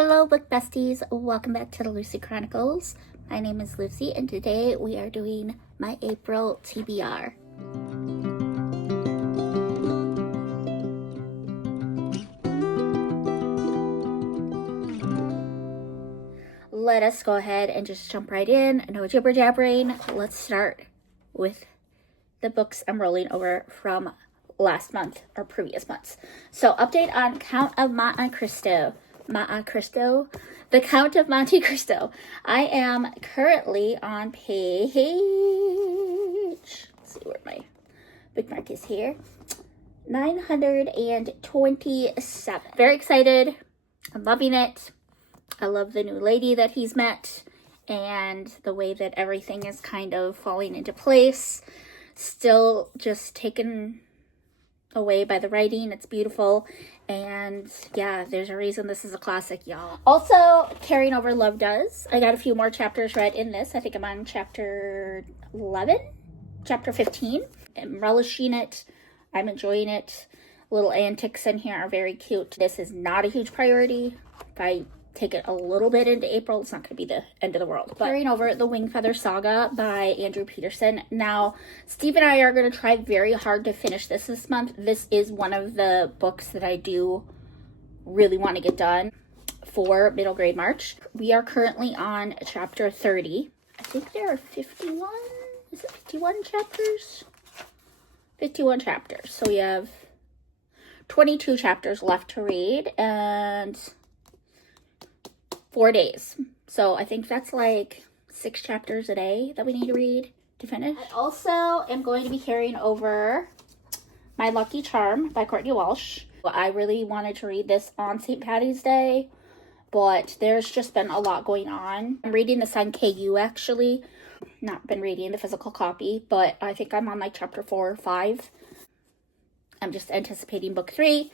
Hello book besties, welcome back to the Lucy Chronicles. My name is Lucy and today we are doing my April TBR. Let us go ahead and just jump right in. No jibber jabbering. Let's start with the books I'm rolling over from last month or previous months. So update on Count of Monte Cristo. The Count of Monte Cristo. I am currently on page, let's see where my bookmark is here, 927. Very excited. I'm loving it. I love the new lady that he's met and the way that everything is kind of falling into place. Still just taken away by the writing. It's beautiful. And yeah, there's a reason this is a classic, y'all. Also, carrying over Love Does. I got a few more chapters read in this. I think I'm on chapter 11, chapter 15. I'm relishing it. I'm enjoying it. Little antics in here are very cute. This is not a huge priority. If I take it a little bit into April, it's not going to be the end of the world. But carrying over the Wingfeather Saga by Andrew Peterson. Now, Steve and I are going to try very hard to finish this month. This is one of the books that I do really want to get done for middle grade March. We are currently on chapter 30. I think there are 51, is it 51 chapters? 51 chapters. So we have 22 chapters left to read and 4 days. So I think that's like 6 chapters a day that we need to read to finish. I also am going to be carrying over My Lucky Charm by Courtney Walsh. I really wanted to read this on St. Patty's Day, but there's just been a lot going on. I'm reading this on KU actually. Not been reading the physical copy, but I think I'm on like chapter 4 or 5. I'm just anticipating book 3.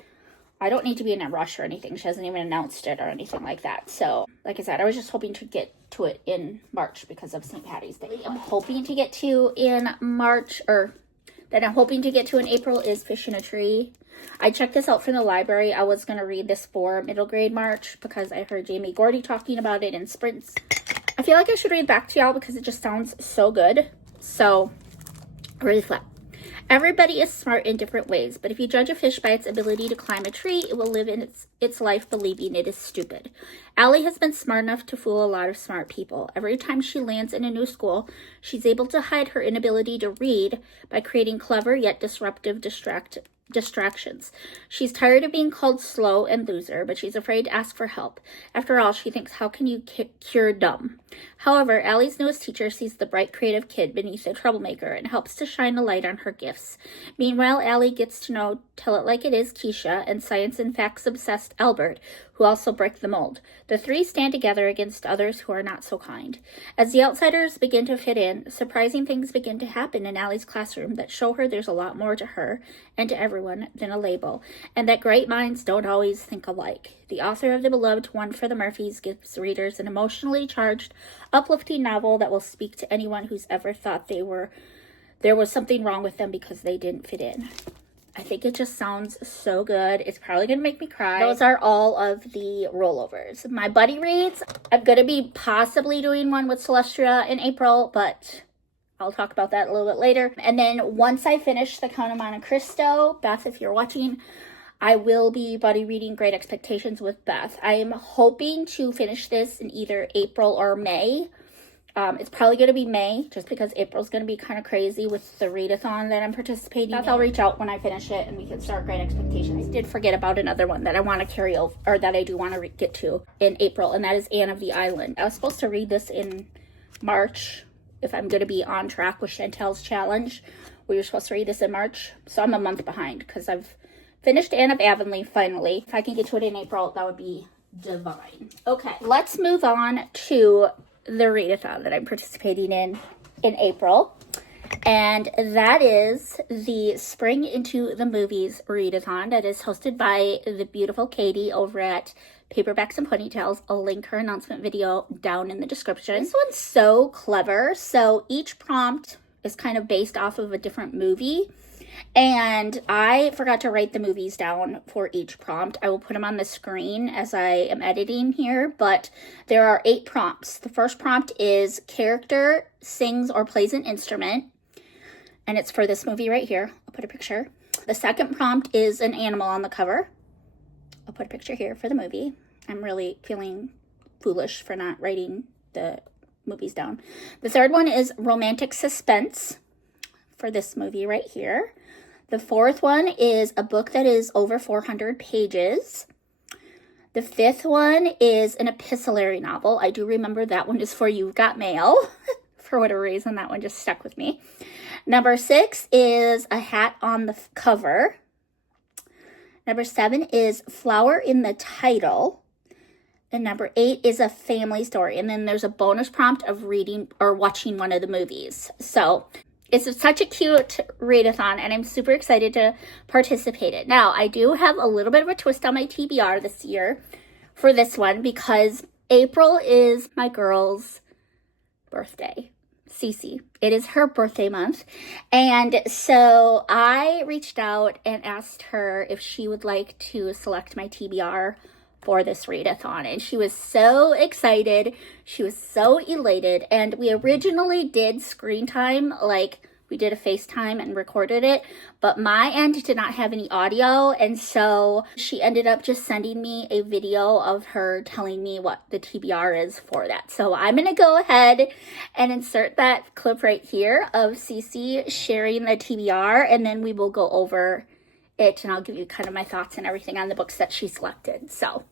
I don't need to be in a rush or anything. She hasn't even announced it or anything like that. So, like I said, I was just hoping to get to it in March because of St. Patty's Day. I'm hoping to get to in March, or that I'm hoping to get to in April is Fish in a Tree. I checked this out from the library. I was going to read this for middle grade March because I heard Jamie Gordy talking about it in sprints. I feel like I should read back to y'all because it just sounds so good. So, really flat. Everybody is smart in different ways, but if you judge a fish by its ability to climb a tree, it will live in its life believing it is stupid. Allie has been smart enough to fool a lot of smart people. Every time she lands in a new school, she's able to hide her inability to read by creating clever yet disruptive distractions. She's tired of being called slow and loser, but she's afraid to ask for help. After all, she thinks, how can you cure dumb? However, Allie's newest teacher sees the bright, creative kid beneath the troublemaker and helps to shine a light on her gifts. Meanwhile, Allie gets to know Tell It Like It Is Keisha and science and facts-obsessed Albert, who also break the mold. The three stand together against others who are not so kind. As the outsiders begin to fit in, surprising things begin to happen in Allie's classroom that show her there's a lot more to her and to everyone than a label, and that great minds don't always think alike. The author of the beloved One for the Murphys gives readers an emotionally charged, uplifting novel that will speak to anyone who's ever thought there was something wrong with them because they didn't fit in. I think it just sounds so good. It's probably going to make me cry. Those are all of the rollovers. My buddy reads, I'm going to be possibly doing one with Celestia in April, but I'll talk about that a little bit later. And then once I finish The Count of Monte Cristo, Beth, if you're watching, I will be buddy reading Great Expectations with Beth. I am hoping to finish this in either April or May. It's probably going to be May, just because April's going to be kind of crazy with the readathon that I'm participating in. I'll reach out when I finish it and we can start Great Expectations. I did forget about another one that I want to carry over, or that I do want to get to in April, and that is Anne of the Island. I was supposed to read this in March if I'm going to be on track with Chantel's challenge. We were supposed to read this in March, so I'm a month behind because I've finished Anne of Avonlea finally. If I can get to it in April, that would be divine. Okay, let's move on to the readathon that I'm participating in April, and that is the Spring Into the Movies readathon that is hosted by the beautiful Katie over at Paperbacks and Ponytails. I'll link her announcement video down in the description. This one's so clever. So each prompt is kind of based off of a different movie, And I forgot to write the movies down for each prompt. I will put them on the screen as I am editing here, but there are 8 prompts. The first prompt is character sings or plays an instrument, and it's for this movie right here. I'll put a picture. The second prompt is an animal on the cover. I'll put a picture here for the movie. I'm really feeling foolish for not writing the movies down. The third one is romantic suspense for this movie right here. The fourth one is a book that is over 400 pages. The fifth one is an epistolary novel. I do remember that one is for You've Got Mail. For whatever reason, that one just stuck with me. Number 6 is a hat on the cover. Number 7 is flower in the title. And number 8 is a family story. And then there's a bonus prompt of reading or watching one of the movies. So it's such a cute readathon, and I'm super excited to participate in it. Now, I do have a little bit of a twist on my TBR this year for this one because April is my girl's birthday. Cece. It is her birthday month. And so I reached out and asked her if she would like to select my TBR for this readathon, and she was so excited. She was so elated, and we originally did screen time, like we did a FaceTime and recorded it, but my end did not have any audio, and so she ended up just sending me a video of her telling me what the TBR is for that. So I'm gonna go ahead and insert that clip right here of Cece sharing the TBR, and then we will go over it, and I'll give you kind of my thoughts and everything on the books that she selected. So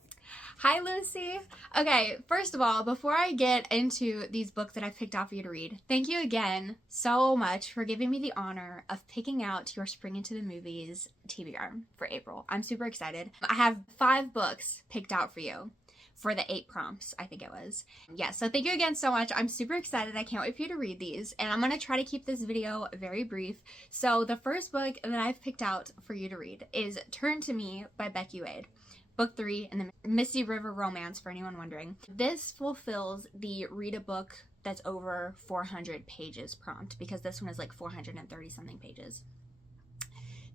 hi, Lucy. Okay, first of all, before I get into these books that I've picked out for you to read, thank you again so much for giving me the honor of picking out your Spring Into the Movies TBR for April. I'm super excited. I have 5 books picked out for you for the 8 prompts, I think it was. Yeah, so thank you again so much. I'm super excited. I can't wait for you to read these, and I'm going to try to keep this video very brief. So the first book that I've picked out for you to read is Turn to Me by Becky Wade. Book 3 in the Misty River Romance, for anyone wondering. This fulfills the read a book that's over 400 pages prompt, because this one is like 430 something pages.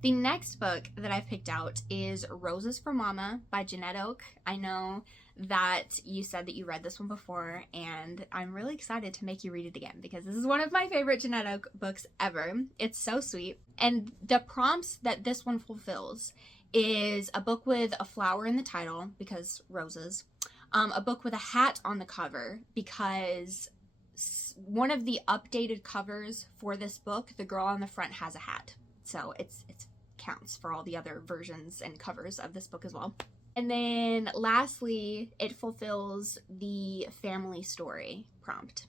The next book that I've picked out is Roses for Mama by Jeanette Oak. I know that you said that you read this one before, and I'm really excited to make you read it again because this is one of my favorite Jeanette Oak books ever. It's so sweet. And the prompts that this one fulfills is a book with a flower in the title, because roses, a book with a hat on the cover, because one of the updated covers for this book, the girl on the front has a hat. So it's counts for all the other versions and covers of this book as well. And then lastly, it fulfills the family story prompt.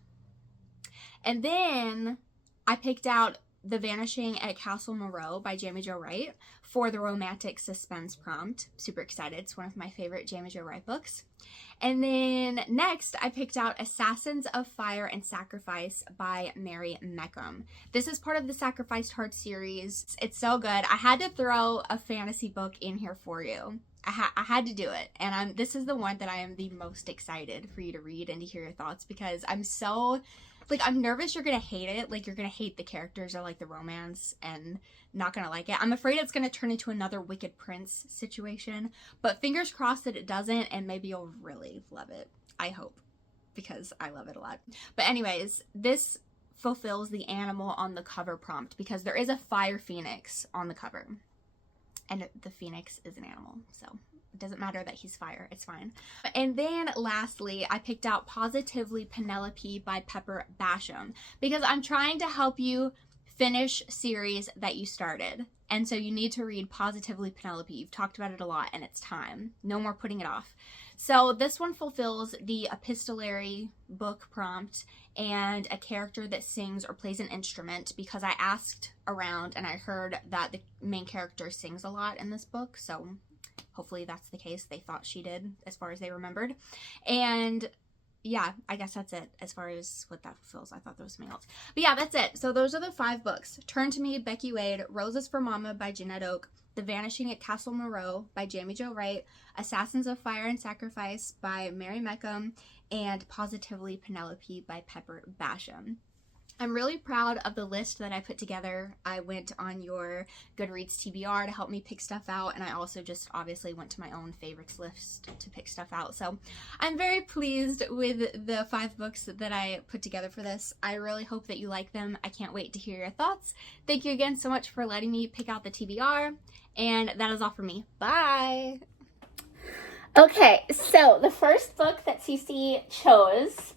And then I picked out The Vanishing at Castle Moreau by Jamie Jo Wright for the romantic suspense prompt. Super excited. It's one of my favorite Jamie Jo Wright books. And then next, I picked out Assassins of Fire and Sacrifice by Mary Meckham. This is part of the Sacrificed Heart series. It's so good. I had to throw a fantasy book in here for you. I had to do it. And this is the one that I am the most excited for you to read and to hear your thoughts, because I'm so... I'm nervous you're going to hate it. Like, you're going to hate the characters or, like, the romance and not going to like it. I'm afraid it's going to turn into another Wicked Prince situation. But fingers crossed that it doesn't, and maybe you'll really love it. I hope, because I love it a lot. But anyways, this fulfills the animal on the cover prompt, because there is a fire phoenix on the cover. And the phoenix is an animal, so it doesn't matter that he's fire, it's fine. And then lastly, I picked out Positively Penelope by Pepper Basham, because I'm trying to help you finish series that you started. And so you need to read Positively Penelope. You've talked about it a lot, and it's time. No more putting it off. So this one fulfills the epistolary book prompt and a character that sings or plays an instrument, because I asked around and I heard that the main character sings a lot in this book. So hopefully that's the case. They thought she did, as far as they remembered. And yeah, I guess that's it as far as what that fulfills. I thought there was something else. But yeah, that's it. So those are the 5 books. Turn to Me, Becky Wade, Roses for Mama by Jeanette Oak, The Vanishing at Castle Moreau by Jamie Jo Wright, Assassins of Fire and Sacrifice by Mary Meckham, and Positively Penelope by Pepper Basham. I'm really proud of the list that I put together. I went on your Goodreads TBR to help me pick stuff out, and I also just obviously went to my own favorites list to pick stuff out. So I'm very pleased with the 5 books that I put together for this. I really hope that you like them. I can't wait to hear your thoughts. Thank you again so much for letting me pick out the TBR, and that is all for me. Bye! Okay, so the first book that Cece chose,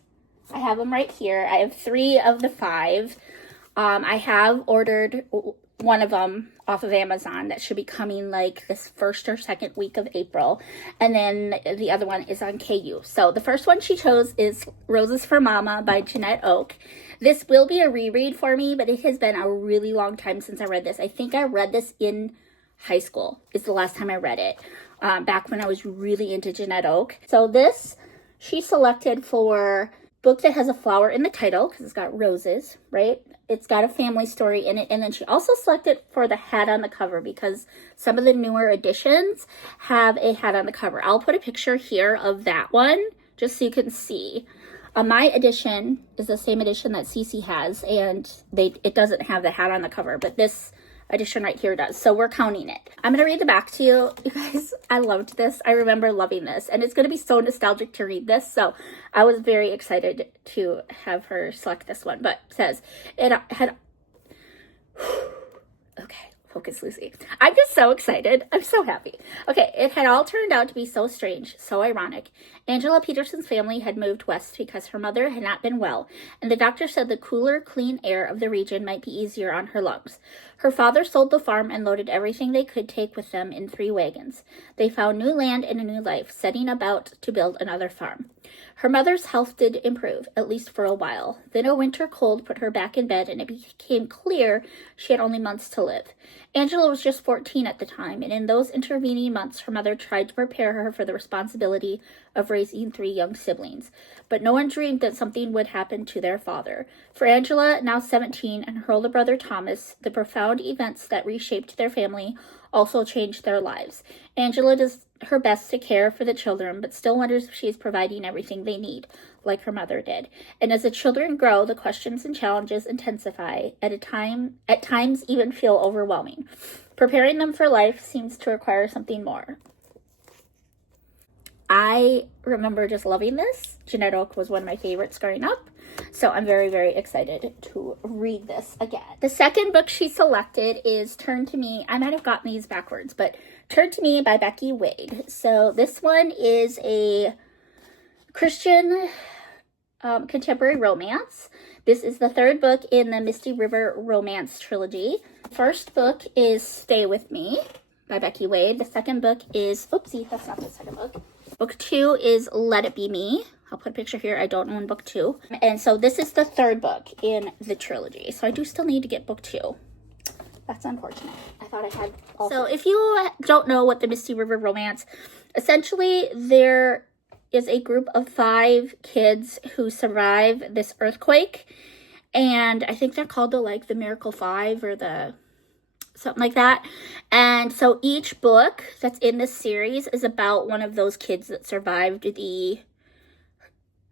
I have them right here. I have 3 of the 5. I have ordered one of them off of Amazon that should be coming like this first or second week of April. And then the other one is on KU. So the first one she chose is Roses for Mama by Jeanette Oak. This will be a reread for me, but it has been a really long time since I read this. I think I read this in high school is the last time I read it, back when I was really into Jeanette Oak. So this she selected for book that has a flower in the title because it's got roses, right? It's got a family story in it. And then she also selected for the hat on the cover because some of the newer editions have a hat on the cover. I'll put a picture here of that one just so you can see. My edition is the same edition that Cece has, and it doesn't have the hat on the cover, but this edition right here does. So we're counting it. I'm going to read the back to you. You guys, I loved this. I remember loving this, and it's going to be so nostalgic to read this. So I was very excited to have her select this one, but it says it had, okay. Focus, Lucy. I'm just so excited. I'm so happy. Okay, it had all turned out to be so strange, so ironic. Angela Peterson's family had moved west because her mother had not been well, and the doctor said the cooler, clean air of the region might be easier on her lungs. Her father sold the farm and loaded everything they could take with them in 3 wagons. They found new land and a new life, setting about to build another farm. Her mother's health did improve, at least for a while. Then a winter cold put her back in bed, and it became clear she had only months to live. Angela was just 14 at the time, and in those intervening months, her mother tried to prepare her for the responsibility of raising 3 young siblings. But no one dreamed that something would happen to their father. For Angela, now 17, and her older brother Thomas, the profound events that reshaped their family also changed their lives. Angela does her best to care for the children, but still wonders if she is providing everything they need, like her mother did. And as the children grow, the questions and challenges intensify, at times even feel overwhelming. Preparing them for life seems to require something more. I remember just loving this. Jeanette Oak was one of my favorites growing up, so I'm very, very excited to read this again. The second book she selected is Turn to Me. I might have gotten these backwards, but Turn to Me by Becky Wade. So this one is a Christian contemporary romance. This is the 3rd book in the Misty River romance trilogy. First book is Stay With Me by Becky Wade. The second book is, oopsie, that's not the second book. Book 2 is Let It Be Me. I'll put a picture here. I don't own book 2. And so this is the 3rd book in the trilogy. So I do still need to get book 2. That's unfortunate. I thought I had all. So if you don't know what the Misty River romance, essentially there is a group of 5 kids who survive this earthquake. And I think they're called the Miracle 5 or the something like that. And so each book that's in this series is about one of those kids that survived the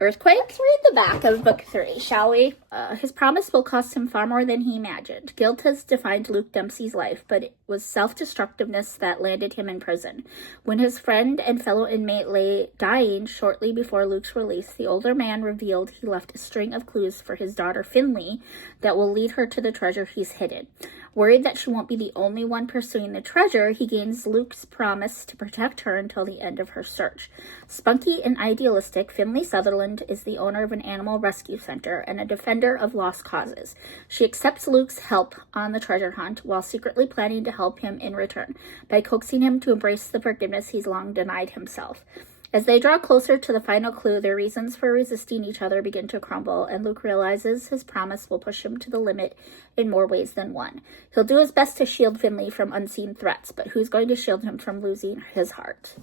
earthquake. Let's read the back of book 3, shall we? His promise will cost him far more than he imagined. Guilt has defined Luke Dempsey's life, but it was self-destructiveness that landed him in prison. When his friend and fellow inmate lay dying shortly before Luke's release, the older man revealed he left a string of clues for his daughter Finley that will lead her to the treasure he's hidden. Worried that she won't be the only one pursuing the treasure, he gains Luke's promise to protect her until the end of her search. Spunky and idealistic, Finley Sutherland is the owner of an animal rescue center and a defender of lost causes. She accepts Luke's help on the treasure hunt while secretly planning to help him in return by coaxing him to embrace the forgiveness he's long denied himself. As they draw closer to the final clue, their reasons for resisting each other begin to crumble, and Luke realizes his promise will push him to the limit in more ways than one. He'll do his best to shield Finley from unseen threats, but who's going to shield him from losing his heart?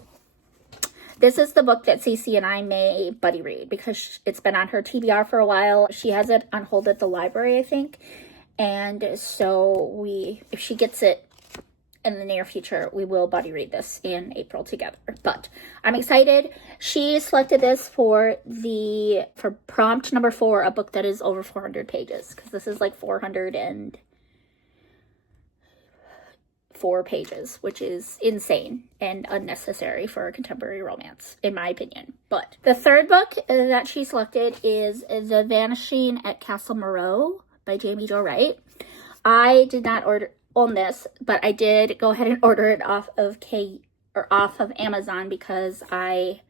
This is the book that Cece and I may buddy read because it's been on her TBR for a while. She has it on hold at the library, I think. And so if she gets it in the near future, we will buddy read this in April together. But I'm excited. She selected this for prompt number 4, a book that is over 400 pages, because this is like 404 pages, which is insane and unnecessary for a contemporary romance, in my opinion. But the third book that she selected is The Vanishing at Castle Moreau by Jamie Jo Wright. I did not own this, but I did go ahead and order it off of Amazon, because I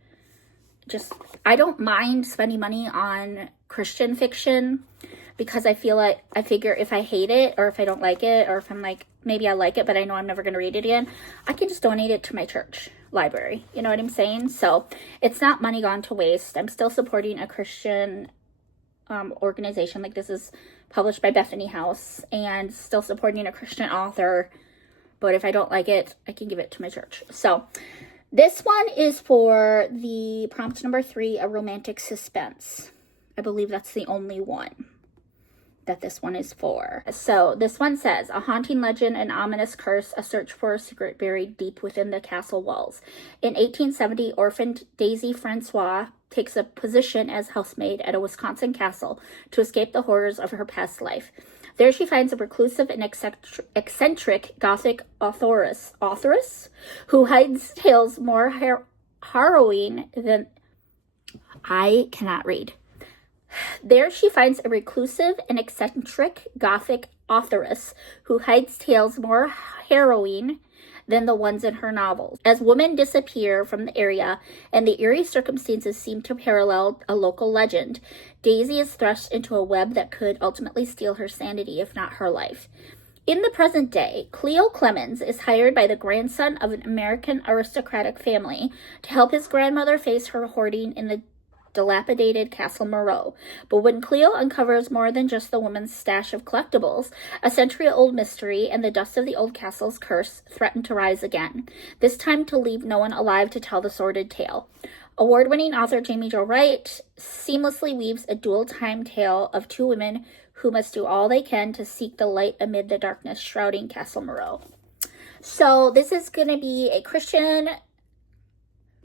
don't mind spending money on Christian fiction, because I figure if I hate it, or if I don't like it, or if I'm like, maybe I like it, but I know I'm never going to read it again, I can just donate it to my church library. You know what I'm saying? So it's not money gone to waste. I'm still supporting a Christian organization. Like, this is published by Bethany House, and still supporting a Christian author. But if I don't like it, I can give it to my church. So this one is for the prompt number 3, a romantic suspense. I believe that's the only one that this one is for. So this one says, a haunting legend, an ominous curse, a search for a secret buried deep within the castle walls. In 1870, orphaned Daisy Francois takes a position as housemaid at a Wisconsin castle to escape the horrors of her past life. There she finds a reclusive and eccentric Gothic authoress who hides tales more harrowing than... I cannot read. There she finds a reclusive and eccentric Gothic authoress who hides tales more harrowing than the ones in her novels. As women disappear from the area and the eerie circumstances seem to parallel a local legend, Daisy is thrust into a web that could ultimately steal her sanity, if not her life. In the present day, Cleo Clemens is hired by the grandson of an American aristocratic family to help his grandmother face her hoarding in the dilapidated Castle Moreau. But when Cleo uncovers more than just the woman's stash of collectibles, a century-old mystery and the dust of the old castle's curse threaten to rise again, this time to leave no one alive to tell the sordid tale. Award-winning author Jamie Jo Wright seamlessly weaves a dual-time tale of 2 women who must do all they can to seek the light amid the darkness shrouding Castle Moreau. So this is going to be a Christian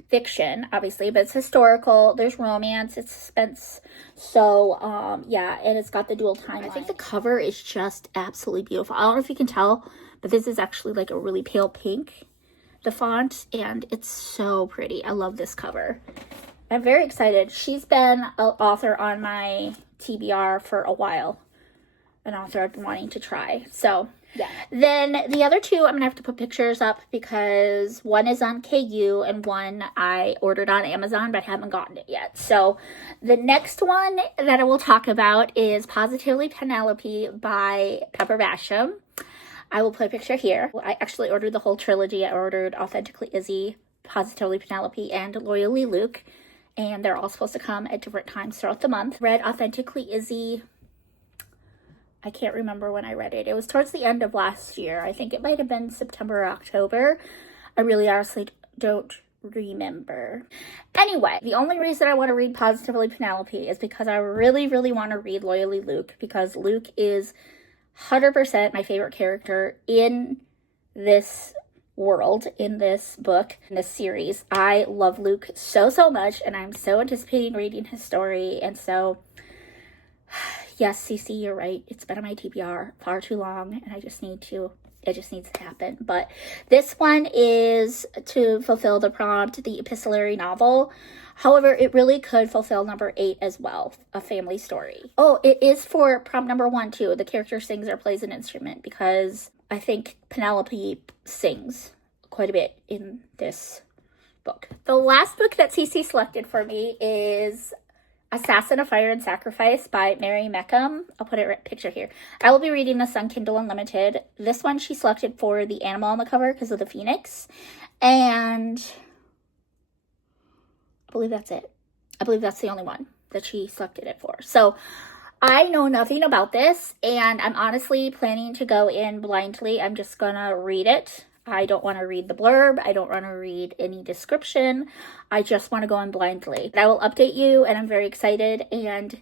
fiction, obviously, but it's historical. There's romance, it's suspense. So, yeah, and it's got the dual timeline. I think the cover is just absolutely beautiful. I don't know if you can tell, but this is actually like a really pale pink, the font, and it's so pretty. I love this cover. I'm very excited. She's been an author on my TBR for a while, an author I've been wanting to try. So, yeah. Then the other 2, I'm going to have to put pictures up, because one is on KU and one I ordered on Amazon, but haven't gotten it yet. So the next one that I will talk about is Positively Penelope by Pepper Basham. I will put a picture here. I actually ordered the whole trilogy. I ordered Authentically Izzy, Positively Penelope, and Loyally Luke. And they're all supposed to come at different times throughout the month. Read Authentically Izzy, I can't remember when I read it. It was towards the end of last year. I think it might have been September or October. I really honestly don't remember. Anyway, the only reason I want to read Positively Penelope is because I really, really want to read Loyally Luke, because Luke is 100% my favorite character in this world, in this book, in this series. I love Luke so, so much, and I'm so anticipating reading his story. And so, yes, Cece, you're right. It's been on my TBR far too long, and it just needs to happen. But this one is to fulfill the prompt, the epistolary novel. However, it really could fulfill number 8 as well, a family story. Oh, it is for prompt number 1 too. The character sings or plays an instrument, because I think Penelope sings quite a bit in this book. The last book that Cece selected for me is Assassin of Fire and Sacrifice by Mary Meckham. I'll put a picture here. I will be reading this on Kindle Unlimited. This one she selected for the animal on the cover because of the phoenix. And I believe that's it. I believe that's the only one that she selected it for. So I know nothing about this, and I'm honestly planning to go in blindly. I'm just gonna read it. I don't want to read the blurb. I don't want to read any description. I just want to go in blindly. I will update you, and I'm very excited. And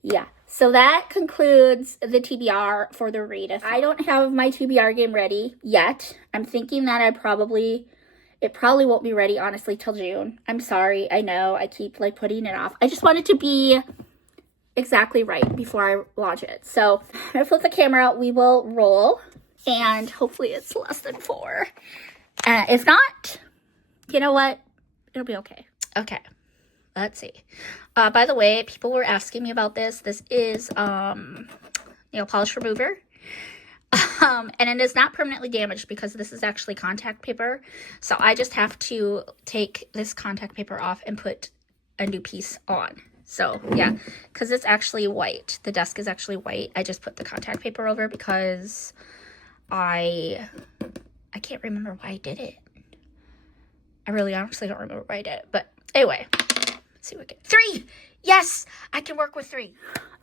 yeah, So that concludes the TBR for the read. I don't have my TBR game ready yet. I'm thinking that it probably won't be ready, honestly, till June. I'm sorry. I know I keep like putting it off. I just want it to be exactly right before I launch it. So I'm gonna flip the camera out. We will roll, and hopefully it's less than 4. If not, you know what? It'll be okay. Okay. Let's see. By the way, people were asking me about this. This is nail polish remover. And it is not permanently damaged because this is actually contact paper. So I just have to take this contact paper off and put a new piece on. So yeah, because it's actually white. The desk is actually white. I just put the contact paper over because I can't remember why I did it. I really honestly don't remember why I did it. But anyway, let's see what we get. 3! Yes! I can work with 3.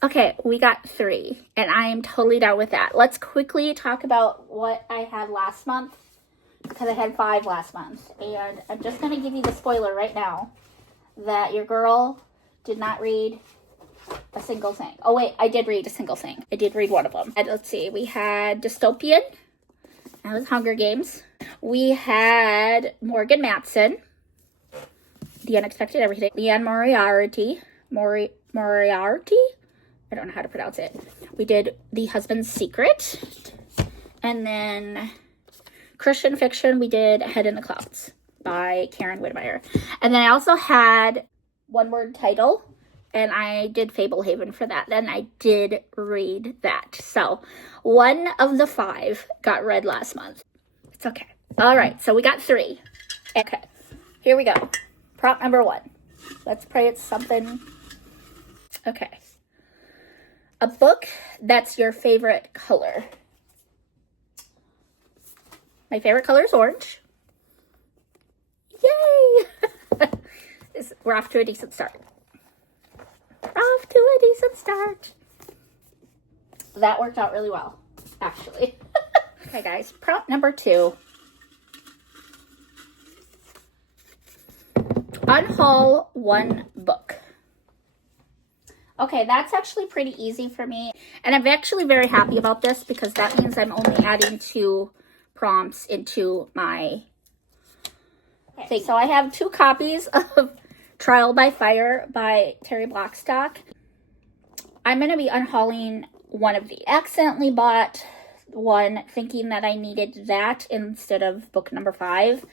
Okay, we got 3, and I am totally down with that. Let's quickly talk about what I had last month, because I had 5 last month. And I'm just going to give you the spoiler right now that your girl did not read a single thing. Oh, wait, I did read a single thing. I did read one of them. And let's see, we had Dystopian. That was Hunger Games. We had Morgan Matson, The Unexpected Everything. Leanne Moriarty. Moriarty? I don't know how to pronounce it. We did The Husband's Secret. And then Christian fiction, we did Head in the Clouds by Karen Whitmire. And then I also had One Word Title, and I did Fablehaven for that. Then I did read that. So 1 of the 5 got read last month. It's okay. All right, so we got 3. Okay, here we go. Prompt number 1. Let's pray it's something. Okay. A book that's your favorite color. My favorite color is orange. Yay! We're off to a decent start. Off to a decent start. That worked out really well, actually. Okay, guys. Prompt number 2. Unhaul one book. Okay, that's actually pretty easy for me. And I'm actually very happy about this because that means I'm only adding 2 prompts into my thing. So I have 2 copies of Trial by Fire by Terry Blackstock. I'm going to be unhauling one of these. Accidentally bought one thinking that I needed that instead of book number 5.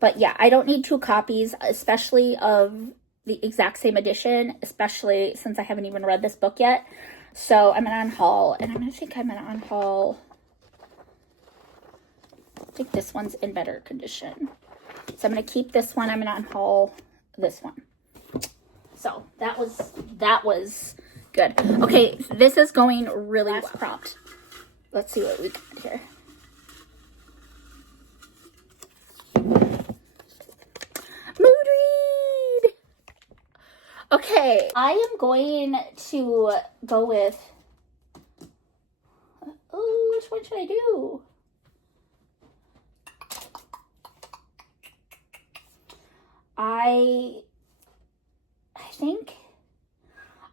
But yeah, I don't need 2 copies, especially of the exact same edition, especially since I haven't even read this book yet. So I'm going to unhaul, and I'm going to unhaul. I think this one's in better condition. So I'm going to keep this one. I'm going to unhaul this one. So that was good. Okay, this is going really well. Prompt. Let's see what we got here. Mood read. Okay, I am going to go with. Oh, which one should I do? I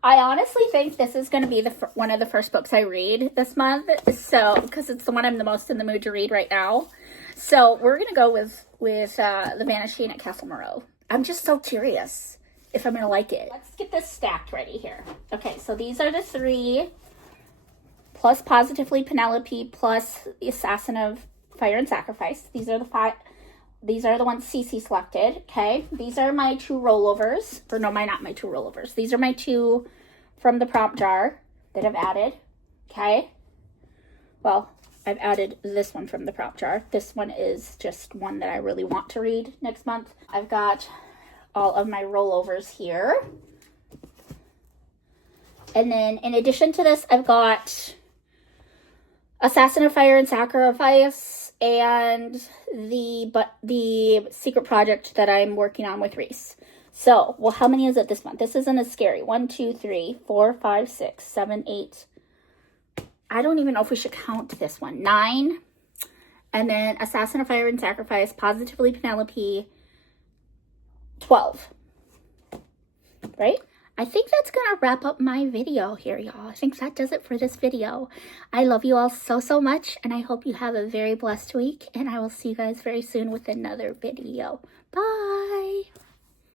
honestly think this is going to be one of the first books I read this month. So, because it's the one I'm the most in the mood to read right now. So we're going to go with The Vanishing at Castle Moreau. I'm just so curious if I'm going to like it. Let's get this stacked ready here. Okay, so these are the 3 plus Positively Penelope plus The Assassin of Fire and Sacrifice. These are the 5. These are the ones Cece selected, okay? These are my 2 rollovers. Or no, not my 2 rollovers. These are my 2 from the prompt jar that I've added, okay? Well, I've added this one from the prompt jar. This one is just one that I really want to read next month. I've got all of my rollovers here. And then in addition to this, I've got Assassin of Fire and Sacrifice and the secret project that I'm working on with Reese. So, well, how many is it this month? This isn't as scary. 1, 2, 3, 4, 5, 6, 7, 8. I don't even know if we should count this one. 9. And then Assassin of Fire and Sacrifice, Positively Penelope, 12. Right? I think that's gonna wrap up my video here, y'all. I think that does it for this video. I love you all so, so much, and I hope you have a very blessed week, and I will see you guys very soon with another video. Bye!